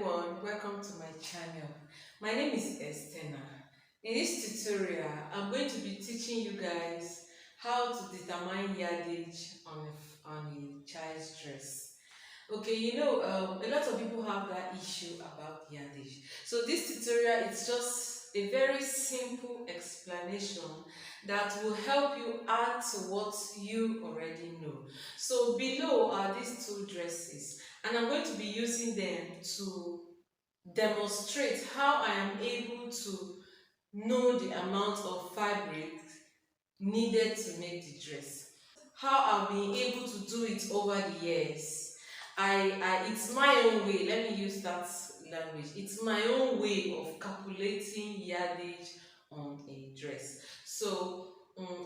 everyone, welcome to my channel. My name is Estena. In this tutorial, I'm going to be teaching you guys how to determine yardage on a child's dress. Okay, a lot of people have that issue about yardage. So this tutorial is just a very simple explanation that will help you add to what you already know. So below are these two dresses, and I'm going to be using them to demonstrate how I am able to know the amount of fabric needed to make the dress. How I've been able to do it over the years. It's my own way. Let me use that language. It's my own way of calculating yardage on a dress. So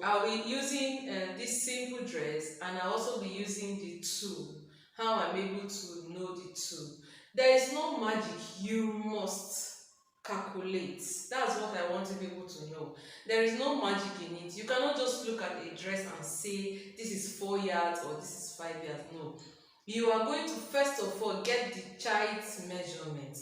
I'll be using this simple dress, and I'll also be using the tool. How I'm able to know the tool. There is no magic. You must calculate. That's what I want people to know. There is no magic in it. You cannot just look at a dress and say this is 4 yards or this is 5 yards. No. You are going to first of all get the child's measurement.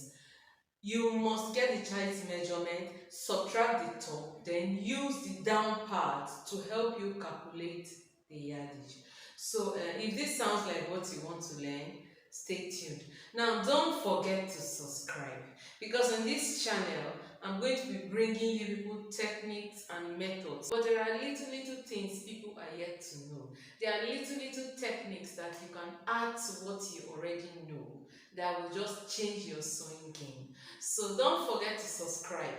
You must get the child's measurement, subtract the top, then use the down part to help you calculate the yardage. So if this sounds like what you want to learn, stay tuned. Now don't forget to subscribe, because on this channel I'm going to be bringing you people techniques and methods, but there are little things people are yet to know. There are little techniques that you can add to what you already know that will just change your sewing game. So don't forget to subscribe.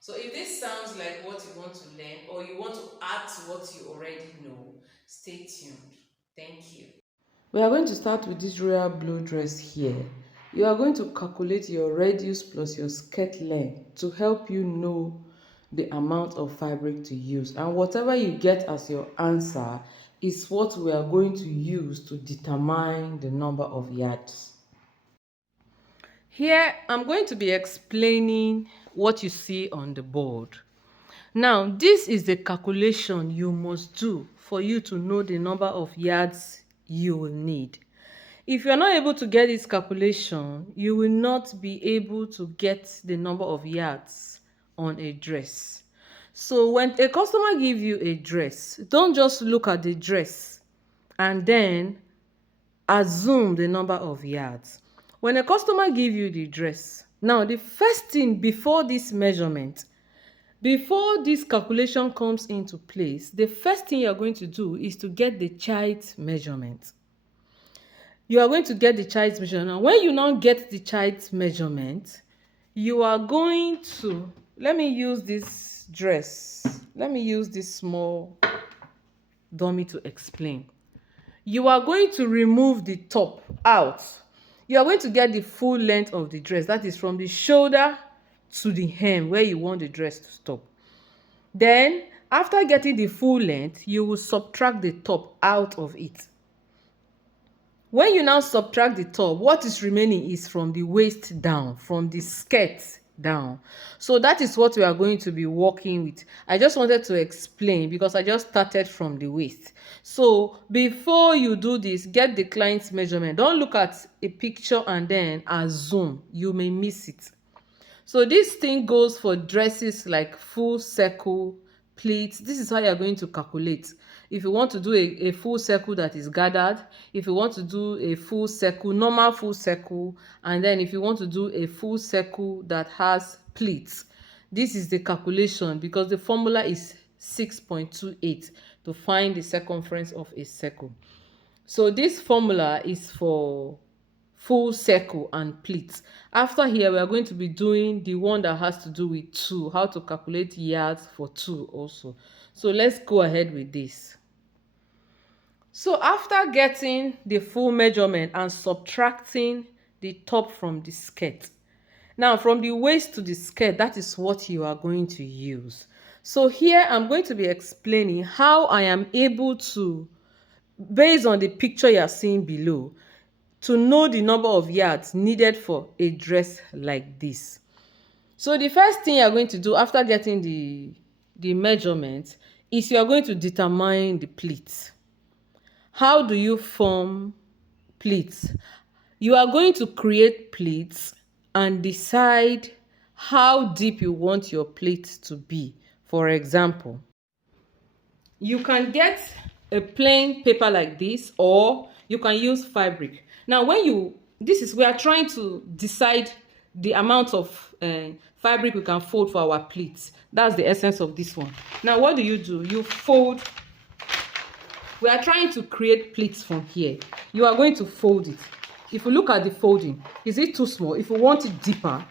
So if this sounds like what you want to learn, or you want to add to what you already know, stay tuned. Thank you. We are going to start with this royal blue dress here. You are going to calculate your radius plus your skirt length to help you know the amount of fabric to use. And whatever you get as your answer is what we are going to use to determine the number of yards. Here, I'm going to be explaining what you see on the board. Now, this is the calculation you must do for you to know the number of yards you will need. If you're not able to get this calculation, you will not be able to get the number of yards on a dress. So when a customer gives you a dress, don't just look at the dress and then assume the number of yards. When a customer gives you the dress, now the first thing before this measurement, before this calculation comes into place, the first thing you're going to do is to get the child's measurement. You are going to get the child's measurement. Now, when you now get the child's measurement, you are going to, let me use this dress. Let me use this small dummy to explain. You are going to remove the top out. You are going to get the full length of the dress. That is from the shoulder to the hem where you want the dress to stop. Then, after getting the full length, you will subtract the top out of it. When you now subtract the top, what is remaining is from the waist down, from the skirt down. So that is what we are going to be working with. I just wanted to explain because I just started from the waist. So before you do this, get the client's measurement. Don't look at a picture and then assume. You may miss it. So this thing goes for dresses like full circle, pleats. This is how you're going to calculate. If you want to do a full circle that is gathered, if you want to do a full circle, normal full circle, and then if you want to do a full circle that has pleats, this is the calculation, because the formula is 6.28 to find the circumference of a circle. So this formula is for full circle and pleats. After here, we are going to be doing the one that has to do with 2, how to calculate yards for 2 also. So let's go ahead with this. So after getting the full measurement and subtracting the top from the skirt, now from the waist to the skirt, that is what you are going to use. So here I'm going to be explaining how I am able to, based on the picture you are seeing below, to know the number of yards needed for a dress like this. So the first thing you are going to do after getting the measurement is you are going to determine the pleats. How do you form pleats? You are going to create pleats and decide how deep you want your pleat to be. For example, you can get a plain paper like this, or you can use fabric. Now we are trying to decide the amount of fabric we can fold for our pleats. That's the essence of this one. Now what do? You fold. We are trying to create pleats from here. You are going to fold it. If you look at the folding, is it too small? If you want it deeper,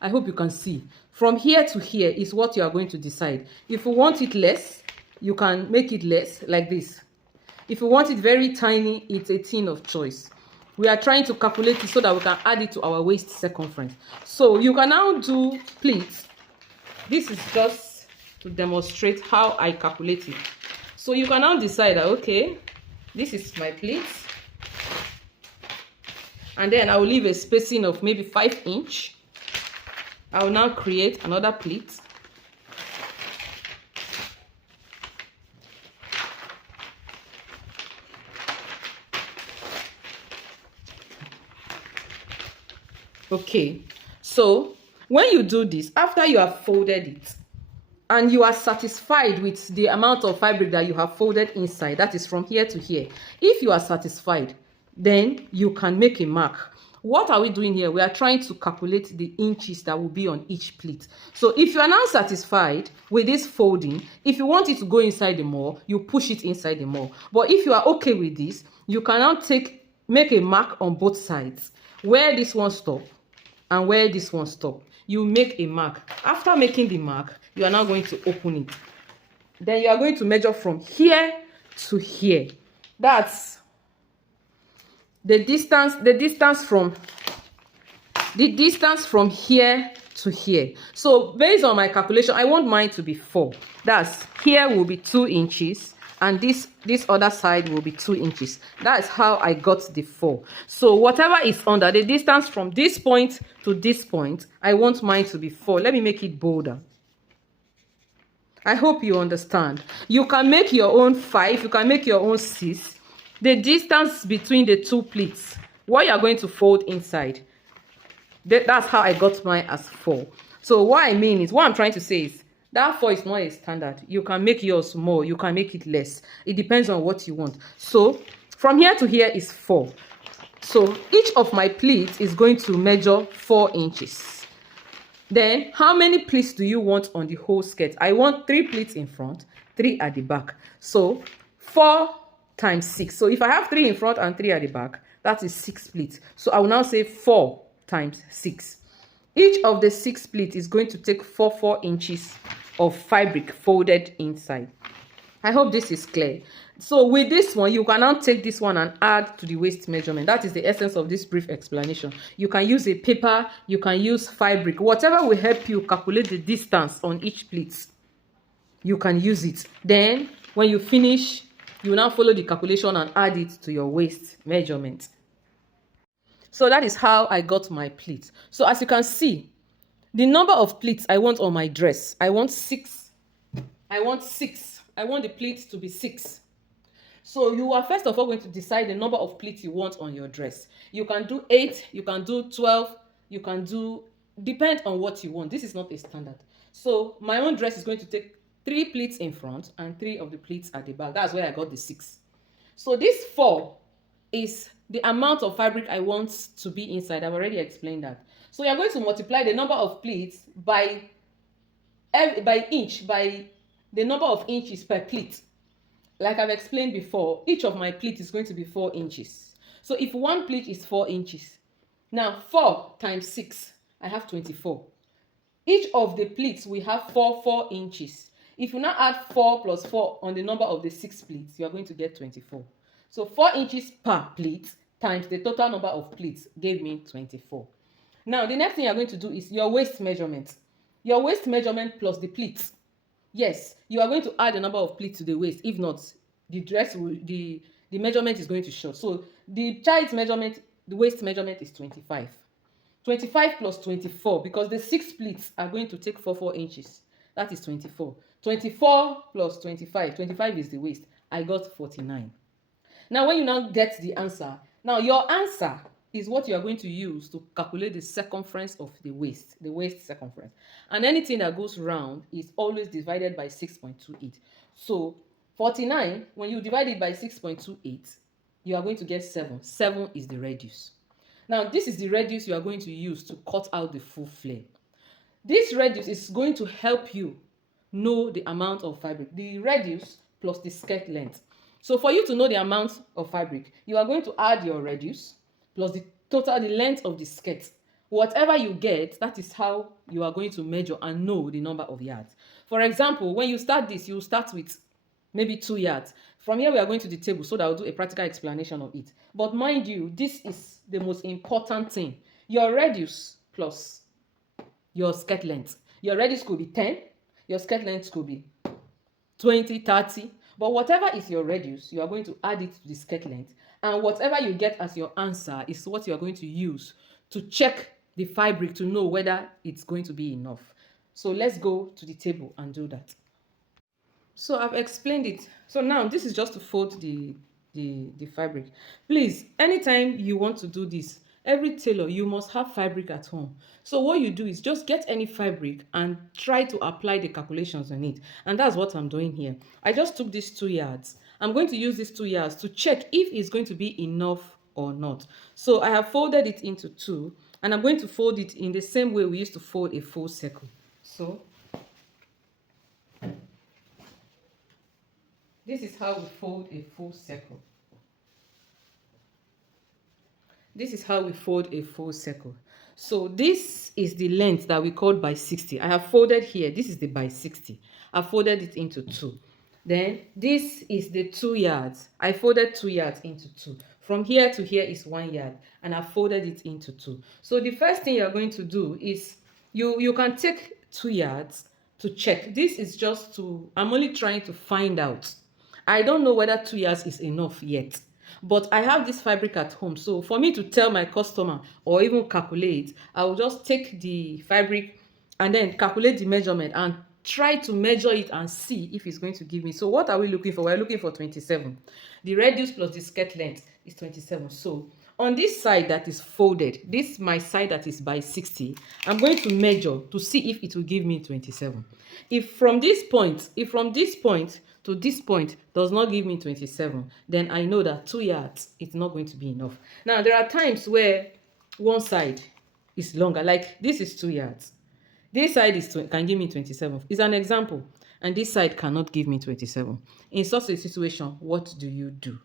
I hope you can see. From here to here is what you are going to decide. If you want it less, you can make it less like this. If you want it very tiny, it's a thing of choice. We are trying to calculate it so that we can add it to our waist circumference. So you can now do pleats. This is just to demonstrate how I calculate it. So you can now decide that, okay, this is my pleat. And then I will leave a spacing of maybe 5 inch. I will now create another pleat. Okay, so when you do this, after you have folded it and you are satisfied with the amount of fabric that you have folded inside, that is from here to here, if you are satisfied, then you can make a mark. What are we doing here? We are trying to calculate the inches that will be on each pleat. So if you are now satisfied with this folding, if you want it to go inside the more, you push it inside the more. But if you are okay with this, you can now make a mark on both sides, where this one stops and where this one stops. You make a mark. After making the mark, you are now going to open it. Then you are going to measure from here to here. That's the distance from here to here. So based on my calculation, I want mine to be 4. That's here will be 2 inches and this other side will be 2 inches. That's how I got the 4. So whatever is under the distance from this point to this point, I want mine to be 4. Let me make it bolder. I hope you understand. You can make your own 5, you can make your own 6. The distance between the two pleats, what you are going to fold inside, that's how I got mine as 4. So what I'm trying to say is that 4 is not a standard. You can make yours more, you can make it less. It depends on what you want. So from here to here is 4. So each of my pleats is going to measure 4 inches. Then how many pleats do you want on the whole skirt? I want 3 pleats in front, 3 at the back. So 4 times 6. So if I have 3 in front and 3 at the back, that is 6 pleats. So I will now say 4 times 6. Each of the 6 pleats is going to take 4 inches of fabric folded inside. I hope this is clear. So with this one, you can now take this one and add to the waist measurement. That is the essence of this brief explanation. You can use a paper, you can use fabric, whatever will help you calculate the distance on each pleat. You can use it. Then when you finish, you will now follow the calculation and add it to your waist measurement. So that is how I got my pleats. So as you can see, the number of pleats I want on my dress, I want 6. I want the pleats to be 6. So you are first of all going to decide the number of pleats you want on your dress. You can do 8, you can do 12, you can do, depend on what you want. This is not a standard. So my own dress is going to take 3 pleats in front and 3 of the pleats at the back. That's where I got the 6. So this 4 is the amount of fabric I want to be inside. I've already explained that. So you're going to multiply the number of pleats by the number of inches per pleat. Like I've explained before, each of my pleats is going to be 4 inches. So if one pleat is 4 inches, now 4 times 6, I have 24. Each of the pleats we have 4 inches. If you now add 4 plus 4 on the number of the 6 pleats, you are going to get 24. So 4 inches per pleat times the total number of pleats gave me 24. Now the next thing you are going to do is your waist measurement. Your waist measurement plus the pleats. Yes, you are going to add the number of pleats to the waist. If not, the measurement is going to short. So the child's measurement, the waist measurement is 25. 25 plus 24, because the 6 pleats are going to take 4 inches. That is 24. 24 plus 25. 25 is the waist. I got 49. Now when you now get the answer, now your answer is what you are going to use to calculate the circumference of the waist circumference. And anything that goes round is always divided by 6.28. So 49, when you divide it by 6.28, you are going to get 7. 7 is the radius. Now, this is the radius you are going to use to cut out the full flare. This radius is going to help you know the amount of fabric, the radius plus the skirt length. So for you to know the amount of fabric, you are going to add your radius plus the length of the skirt. Whatever you get, that is how you are going to measure and know the number of yards. For example, when you start this, you start with maybe 2 yards. From here, we are going to the table so that I'll do a practical explanation of it. But mind you, this is the most important thing. Your radius plus your skirt length. Your radius could be 10, your skirt length could be 20, 30. But whatever is your radius, you are going to add it to the skirt length. And whatever you get as your answer is what you are going to use to check the fabric to know whether it's going to be enough. So let's go to the table and do that. So I've explained it. So now this is just to fold the fabric. Please, anytime you want to do this, every tailor, you must have fabric at home. So what you do is just get any fabric and try to apply the calculations on it. And that's what I'm doing here. I just took these 2 yards. I'm going to use these 2 yards to check if it's going to be enough or not. So I have folded it into 2, and I'm going to fold it in the same way we used to fold a full circle. So this is how we fold a full circle. This is how we fold a full circle. So this is the length that we called by 60. I have folded here. This is the by 60. I folded it into 2. Then this is the 2 yards. I folded 2 yards into 2. From here to here is 1 yard, and I folded it into 2. So the first thing you're going to do is you can take 2 yards to check. This is just to, I'm only trying to find out. I don't know whether 2 yards is enough yet, but I have this fabric at home. So for me to tell my customer or even calculate, I will just take the fabric and then calculate the measurement and try to measure it and see if it's going to give me. So what are we looking for? We're looking for 27. The radius plus the skirt length is 27. So on this side that is folded, this my side that is by 60, I'm going to measure to see if it will give me 27. If from this point to this point does not give me 27, then I know that 2 yards is not going to be enough. Now, there are times where one side is longer, like this is 2 yards. This side can give me 27. It's an example. And this side cannot give me 27. In such a situation, what do you do?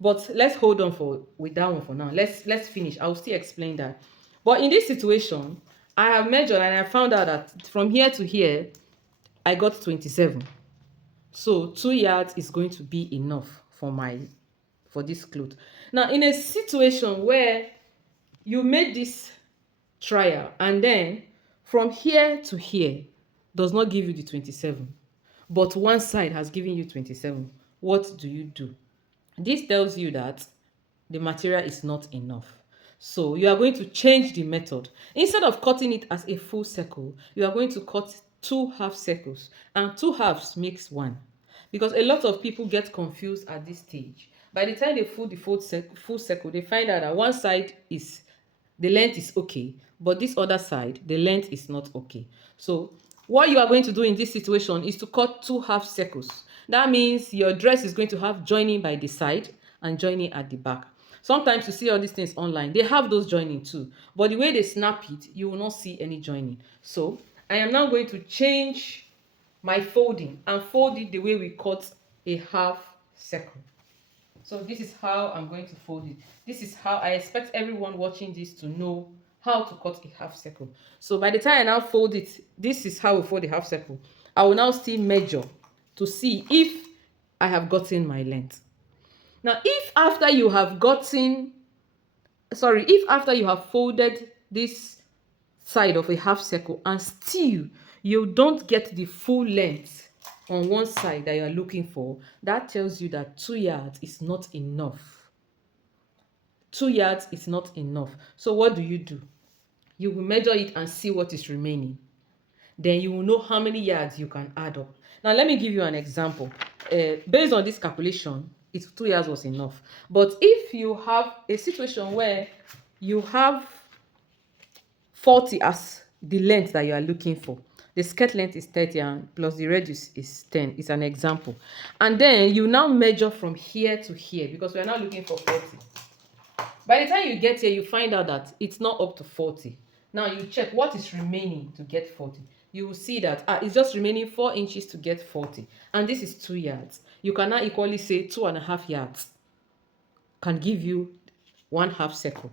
But let's hold on with that one for now. Let's finish. I'll still explain that. But in this situation, I have measured and I found out that from here to here, I got 27. So 2 yards is going to be enough for this cloth. Now, in a situation where you made this trial and then from here to here does not give you the 27, but one side has given you 27, what do you do? This tells you that the material is not enough. So you are going to change the method. Instead of cutting it as a full circle, you are going to cut 2 half circles, and 2 halves makes 1. Because a lot of people get confused at this stage. By the time they fold the full circle, they find out that one side is, the length is okay, but this other side, the length is not okay. So what you are going to do in this situation is to cut 2 half circles. That means your dress is going to have joining by the side and joining at the back. Sometimes you see all these things online, they have those joining too, but the way they snap it, you will not see any joining. So I am now going to change my folding and fold it the way we cut a half circle. So this is how I'm going to fold it. This is how I expect everyone watching this to know how to cut a half circle. So by the time I now fold it, this is how we fold the half circle. I will now still measure to see if I have gotten my length. Now, if after you have folded this side of a half circle and still you don't get the full length on one side that you are looking for, that tells you that 2 yards is not enough. 2 yards is not enough. So what do? You will measure it and see what is remaining. Then you will know how many yards you can add up. Now, let me give you an example. Based on this calculation, 2 yards was enough. But if you have a situation where you have 40 as the length that you are looking for. The skirt length is 30 and plus the radius is 10. It's an example. And then you now measure from here to here because we are now looking for 40. By the time you get here, you find out that it's not up to 40. Now you check what is remaining to get 40. You will see that it's just remaining 4 inches to get 40. And this is 2 yards. You can now equally say 2.5 yards can give you 1/2 circle.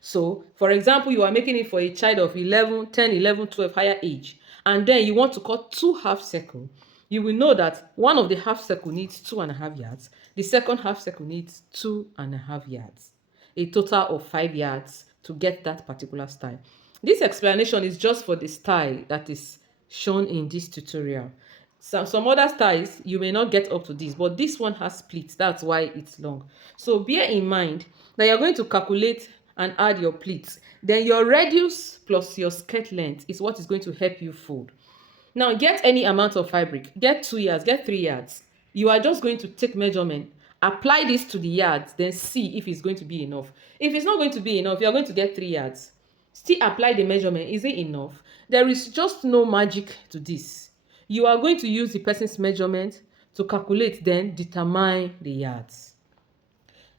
So, for example, you are making it for a child of 11, 10, 11, 12, higher age, and then you want to cut 2 half circle. You will know that one of the half circle needs 2.5 yards. The second half circle needs 2.5 yards. A total of 5 yards to get that particular style. This explanation is just for the style that is shown in this tutorial. Some other styles, you may not get up to this, but this one has splits. That's why it's long. So bear in mind that you're going to calculate and add your pleats. Then your radius plus your skirt length is what is going to help you fold. Now get any amount of fabric. Get 2 yards, get 3 yards. You are just going to take measurement, apply this to the yards, then see if it's going to be enough. If it's not going to be enough, you're going to get 3 yards. Still apply the measurement. Is it enough? There is just no magic to this. You are going to use the person's measurement to calculate, then determine the yards.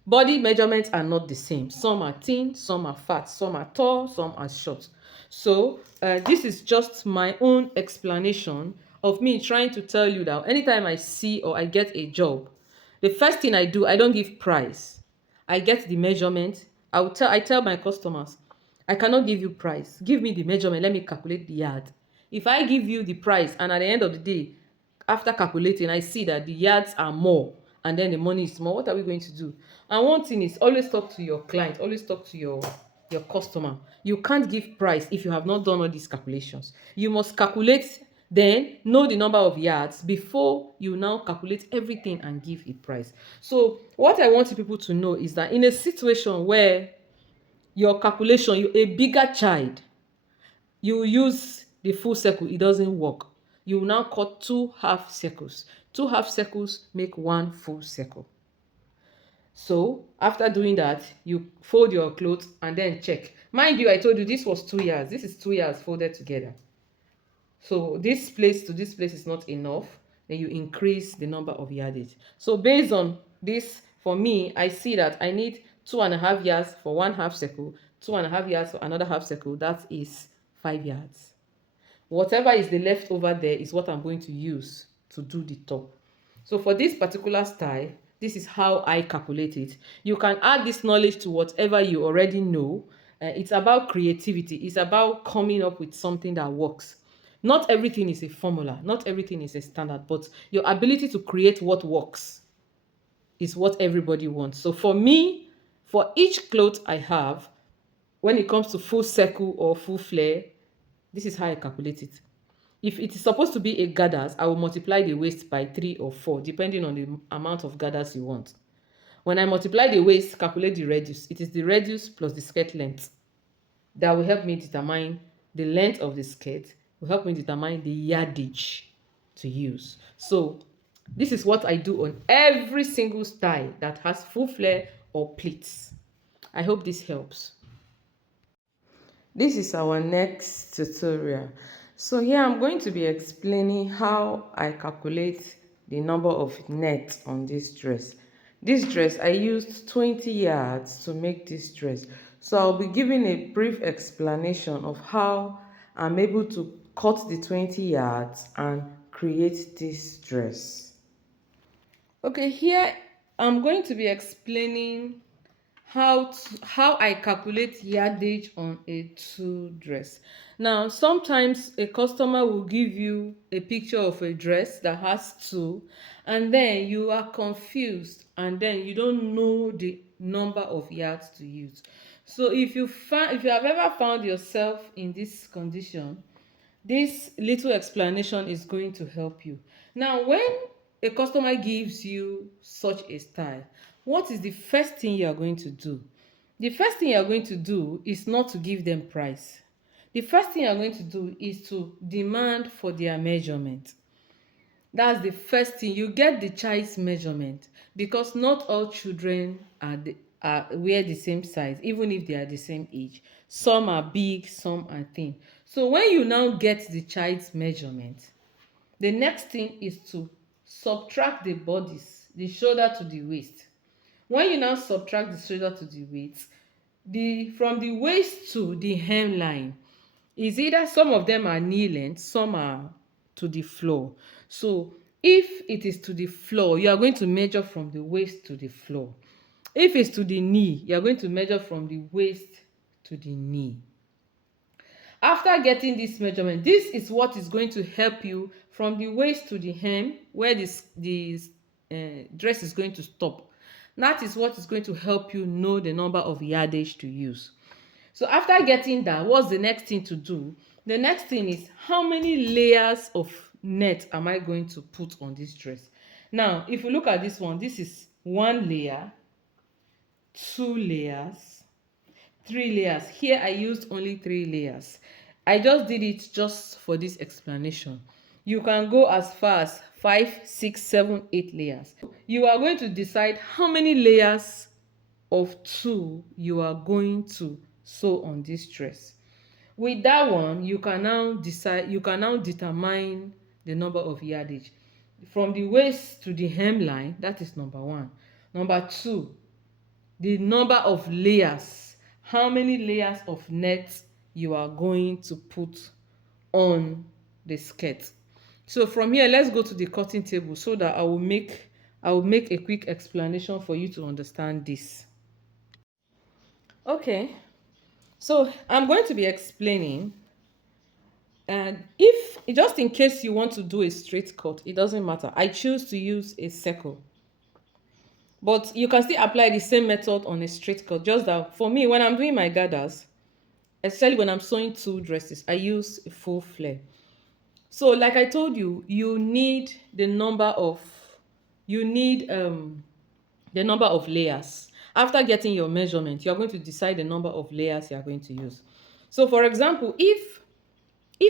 Body measurements are not the same. Some are thin, some are fat, some are tall, some are short. So this is just my own explanation of me trying to tell you that anytime I see or I get a job, the first thing I do, I don't give price. I get the measurement. I tell my customers, I cannot give you price. Give me the measurement. Let me calculate the yard. If I give you the price and at the end of the day, after calculating, I see that the yards are more and then the money is more, what are we going to do? And one thing is, always talk to your client, always talk to your customer. You can't give price if you have not done all these calculations. You must calculate, then know the number of yards before you now calculate everything and give a price. So what I want people to know is that in a situation where your calculation, a bigger child, you use the full circle, it doesn't work. You will now cut 2 half circles. 2 half circles make 1 full circle. So after doing that, you fold your clothes and then check. Mind you, I told you this was 2 yards. This is 2 yards folded together. So this place to this place is not enough. Then you increase the number of yardage. So based on this, for me, I see that I need 2.5 yards for 1/2 circle, 2.5 yards for another half circle. That is 5 yards. Whatever is the leftover there is what I'm going to use to do the top. So for this particular style, this is how I calculate it. You can add this knowledge to whatever you already know. It's about creativity. It's about coming up with something that works. Not everything is a formula. Not everything is a standard. But your ability to create what works is what everybody wants. So for me, for each cloth I have, when it comes to full circle or full flare, this is how I calculate it. If it is supposed to be a gathers, I will multiply the waist by 3 or 4, depending on the amount of gathers you want. When I multiply the waist, calculate the radius. It is the radius plus the skirt length that will help me determine the length of the skirt, will help me determine the yardage to use. So this is what I do on every single style that has full flare or pleats. I hope this helps. This is our next tutorial. So here I'm going to be explaining how I calculate the number of net on this dress. This dress, I used 20 yards to make this dress. So I'll be giving a brief explanation of how I'm able to cut the 20 yards and create this dress. Okay, here I'm going to be explaining how I calculate yardage on a tulle dress. Now, sometimes a customer will give you a picture of a dress that has tulle, and then you are confused, and then you don't know the number of yards to use. So if you have ever found yourself in this condition, this little explanation is going to help you. Now, when a customer gives you such a style, what is the first thing you are going to do? The first thing you are going to do is not to give them price. The first thing you are going to do is to demand for their measurement. That's the first thing. You get the child's measurement, because not all children wear the same size, even if they are the same age. Some are big, some are thin. So when you now get the child's measurement, the next thing is to subtract the bodies, the shoulder to the waist. When you now subtract the shoulder to the waist, from the waist to the hemline is either some of them are knee length, some are to the floor. So if it is to the floor, you are going to measure from the waist to the floor. If it's to the knee, you are going to measure from the waist to the knee. After getting this measurement, this is what is going to help you from the waist to the hem, where this dress is going to stop. That is what is going to help you know the number of yardage to use. So after getting that, what's the next thing to do? The next thing is, how many layers of net am I going to put on this dress? Now, if you look at this one, this is 1 layer, 2 layers, 3 layers. Here I used only 3 layers. I just did it just for this explanation. You can go as far as 5, 6, 7, 8 layers. You are going to decide how many layers of 2 you are going to sew on this dress. With that one, you can now determine the number of yardage. From the waist to the hemline, that is number 1. Number 2, the number of layers, how many layers of net you are going to put on the skirt. So from here, let's go to the cutting table so that I will make a quick explanation for you to understand this. Okay, so I'm going to be explaining, and if just in case you want to do a straight cut, it doesn't matter. I choose to use a circle, but you can still apply the same method on a straight cut. Just that for me, when I'm doing my gathers, especially when I'm sewing 2 dresses, I use a full flare. So like I told you, you need the number of layers. After getting your measurement, you are going to decide the number of layers you are going to use. So for example, if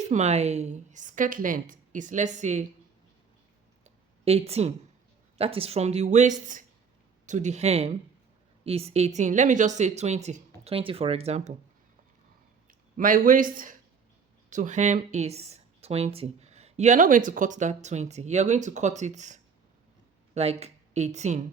my skirt length is, let's say, 18, that is from the waist to the hem is 18. Let me just say 20 for example. My waist to hem is 20. You are not going to cut that 20. You are going to cut it like 18,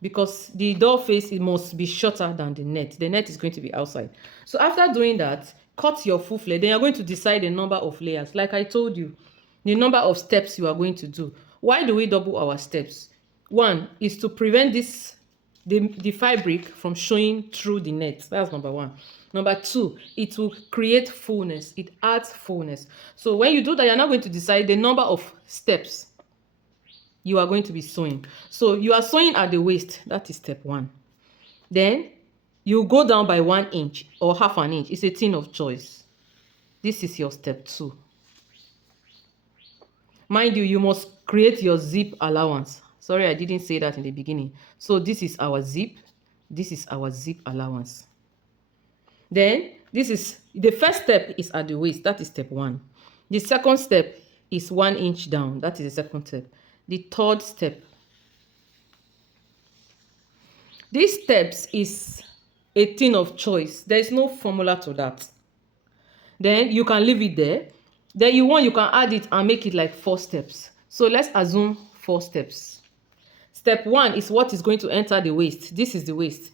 because the door face, it must be shorter than the net. The net is going to be outside. So after doing that, cut your full flare. Then you're going to decide the number of layers. Like I told you, the number of steps you are going to do. Why do we double our steps? 1 is to prevent the fabric from showing through the net. That's number 1. Number 2, it will create fullness. It adds fullness. So when you do that, you're not going to decide the number of steps you are going to be sewing. So you are sewing at the waist. That is step 1. Then you go down by 1 inch or half an inch. It's a thing of choice. This is your step 2. Mind you, you must create your zip allowance. Sorry, I didn't say that in the beginning. So this is our zip. This is our zip allowance. Then this is the first step is at the waist. That is step 1. The second step is 1 inch down. That is the second step. The third step. These steps is a thing of choice. There is no formula to that. Then you can leave it there. Then you can add it and make it like 4 steps. So let's assume 4 steps. Step 1 is what is going to enter the waist. This is the waist.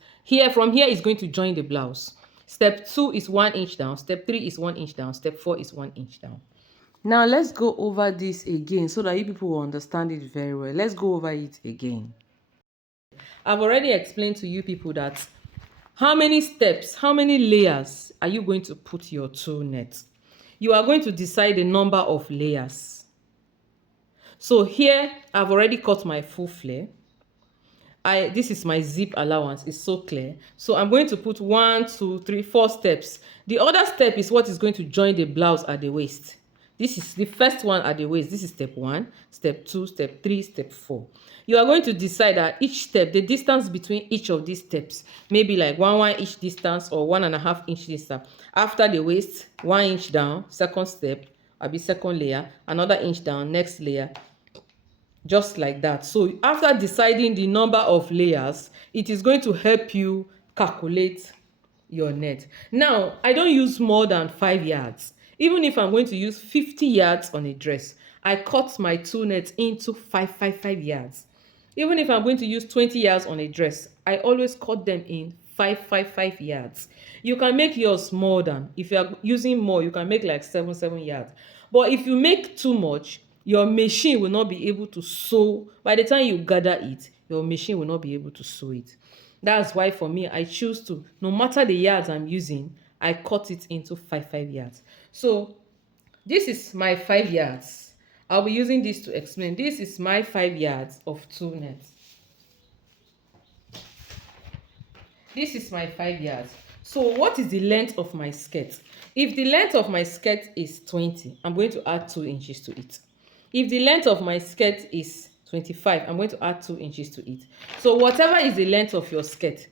From here is going to join the blouse. Step 2 is 1 inch down. Step 3 is 1 inch down. Step 4 is 1 inch down. Now let's go over this again so that you people will understand it very well. Let's go over it again. I've already explained to you people that how many steps, how many layers are you going to put your 2 nets? You are going to decide the number of layers. So here I've already cut my full flare. This is my zip allowance. It's so clear. So I'm going to put 1, 2, 3, 4 steps. The other step is what is going to join the blouse at the waist. This is the first one at the waist. This is step 1, step 2, step 3, step 4. You are going to decide that each step, the distance between each of these steps, maybe like 1 inch distance or 1.5 inch distance. After the waist, 1 inch down, second step, second layer, another inch down, next layer. just like that. So after deciding the number of layers, it is going to help you calculate your net. Now, I don't use more than 5 yards. Even if I'm going to use 50 yards on a dress, I cut my two nets into 5 yards. Even if I'm going to use 20 yards on a dress, I always cut them in 5 yards. You can make yours more than, if you are using more, you can make like 7 yards. But if you make too much, your machine will not be able to sew. By the time you gather it, your machine will not be able to sew it. That's why for me, I choose to, no matter the yards I'm using, I cut it into 5 yards. So this is my 5 yards. I'll be using this to explain. This is my 5 yards of two nets. This is my 5 yards. So what is the length of my skirt? If the length of my skirt is 20, I'm going to add 2 inches to it. If the length of my skirt is 25, I'm going to add 2 inches to it. So whatever is the length of your skirt,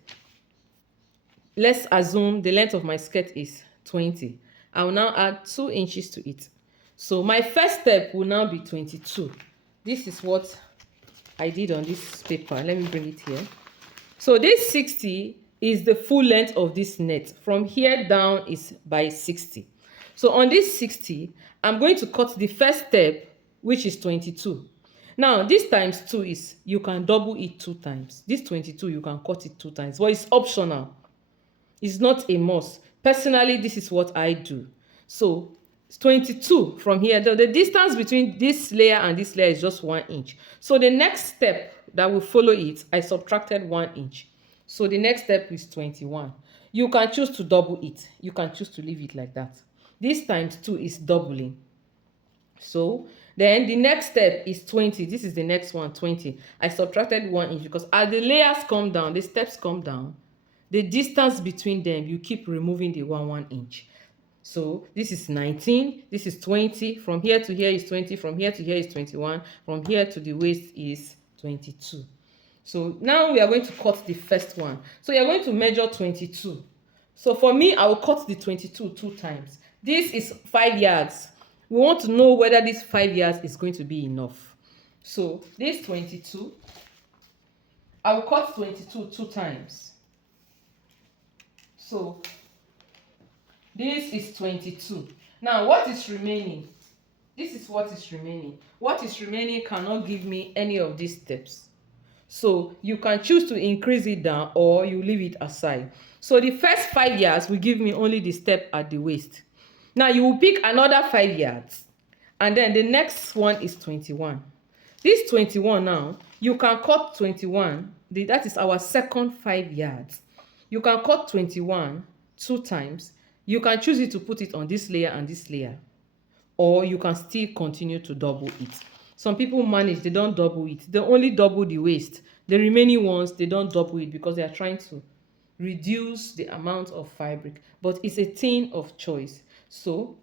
let's assume the length of my skirt is 20. I will now add 2 inches to it. So my first step will now be 22. This is what I did on this paper. Let me bring it here. So this 60 is the full length of this net. From here down is by 60. So on this 60, I'm going to cut the first step, which is 22. Now, this times 2 is, you can double it 2 times. This 22, you can cut it 2 times, but it's optional. It's not a must. Personally, this is what I do. So 22 from here. The distance between this layer and this layer is just 1 inch. So the next step that will follow it, I subtracted 1 inch. So the next step is 21. You can choose to double it. You can choose to leave it like that. This times 2 is doubling. So then the next step is 20. This is the next one, 20. I subtracted 1 inch because as the layers come down, the steps come down, the distance between them, you keep removing the 1 inch. So this is 19, this is 20, from here to here is 20, from here to here is 21, from here to the waist is 22. So now we are going to cut the first one. So you're going to measure 22. So for me, I will cut the 22 2 times. This is 5 yards. We want to know whether this 5 yards is going to be enough. So this 22, I will cut 22 2 times. So this is 22. Now, what is remaining? This is what is remaining. What is remaining cannot give me any of these steps. So you can choose to increase it down or you leave it aside. So the first 5 yards will give me only the step at the waist. Now you will pick another 5 yards. And then the next one is 21. This 21 now, you can cut 21. That is our second 5 yards. You can cut 21 2 times. You can choose it to put it on this layer and this layer, or you can still continue to double it. Some people manage, they don't double it. They only double the waist. The remaining ones, they don't double it because they are trying to reduce the amount of fabric. But it's a thing of choice. So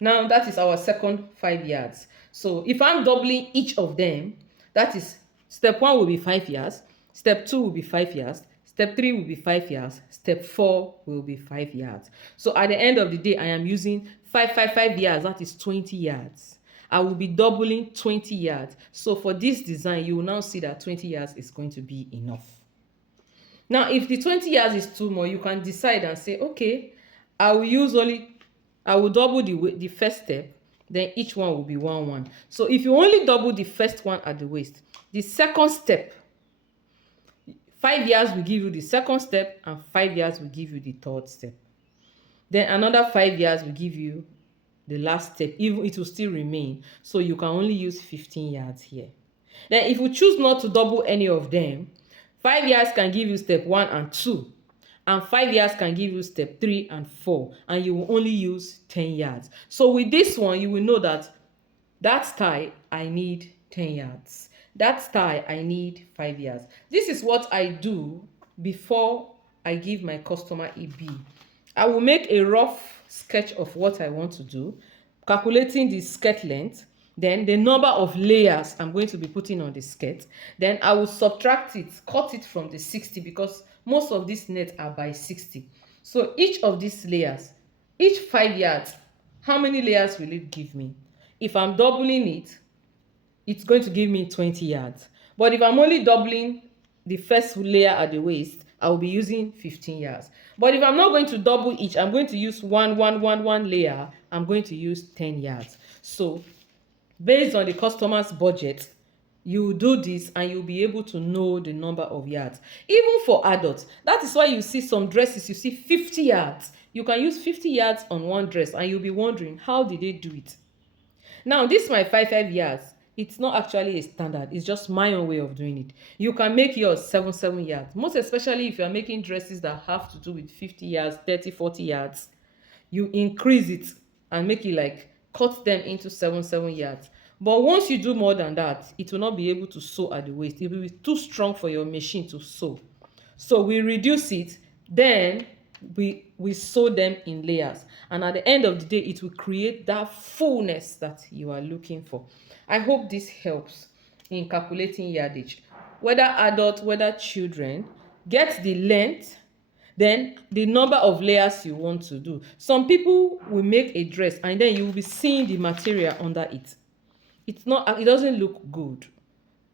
now that is our second 5 yards. So if I'm doubling each of them, that is step 1 will be 5 yards, step 2 will be 5 yards, step 3 will be 5 yards, step 4 will be 5 yards. So at the end of the day, I am using 5 yards, that is 20 yards. I will be doubling 20 yards. So for this design, you will now see that 20 yards is going to be enough. Now, if the 20 yards is too more, you can decide and say, okay, I will double the first step, then each one will be 1. So if you only double the first one at the waist, the second step, 5 yards will give you the second step and 5 yards will give you the third step. Then another 5 yards will give you the last step. Even it will still remain. So you can only use 15 yards here. Then if you choose not to double any of them, 5 yards can give you step 1 and 2. And 5 yards can give you step 3 and 4. And you will only use 10 yards. So with this one, you will know that style, I need 10 yards. That style, I need 5 yards. This is what I do before I give my customer a bill. I will make a rough sketch of what I want to do, calculating the skirt length, then the number of layers I'm going to be putting on the skirt. Then I will subtract it, cut it from the 60 because most of these nets are by 60. So each of these layers, each 5 yards, how many layers will it give me? If I'm doubling it, it's going to give me 20 yards. But if I'm only doubling the first layer at the waist, I will be using 15 yards. But if I'm not going to double each, I'm going to use one layer, I'm going to use 10 yards. So based on the customer's budget, you do this and you'll be able to know the number of yards. Even for adults, that is why you see some dresses, you see 50 yards. You can use 50 yards on one dress and you'll be wondering, how did they do it? Now, this my 5 yards. It's not actually a standard. It's just my own way of doing it. You can make yours 7 yards. Most especially if you're making dresses that have to do with 50 yards, 30, 40 yards. You increase it and make it like cut them into 7 yards. But once you do more than that, it will not be able to sew at the waist. It will be too strong for your machine to sew. So we reduce it, then we sew them in layers, and at the end of the day it will create that fullness that you are looking for. I hope this helps in calculating yardage. Whether adult, whether children, get the length, then the number of layers you want to do. Some people will make a dress and then you will be seeing the material under it. It doesn't look good.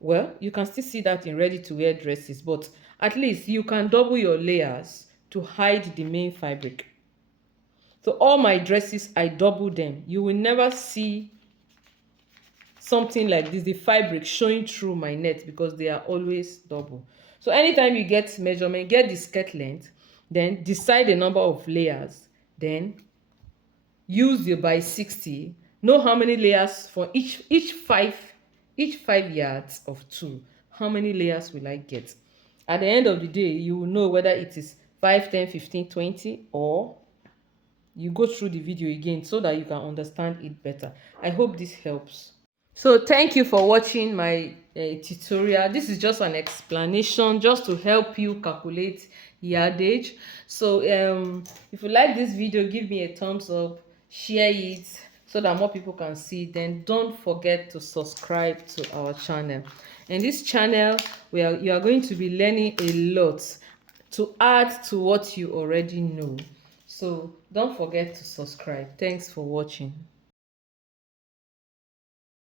Well, you can still see that in ready-to-wear dresses, but at least you can double your layers to hide the main fabric. So all my dresses, I double them. You will never see something like this, the fabric showing through my net, because they are always double. So anytime you get measurement, get the skirt length, then decide the number of layers, then use your by 60, know how many layers for each 5 yards of tulle. How many layers will I get? At the end of the day, you will know whether it is 5, 10, 15, 20, or you go through the video again so that you can understand it better. I hope this helps. So thank you for watching my tutorial. This is just an explanation just to help you calculate yardage. So if you like this video, give me a thumbs up, share it so that more people can see. Then don't forget to subscribe to our channel. In this channel, you are going to be learning a lot to add to what you already know. So don't forget to subscribe. Thanks for watching.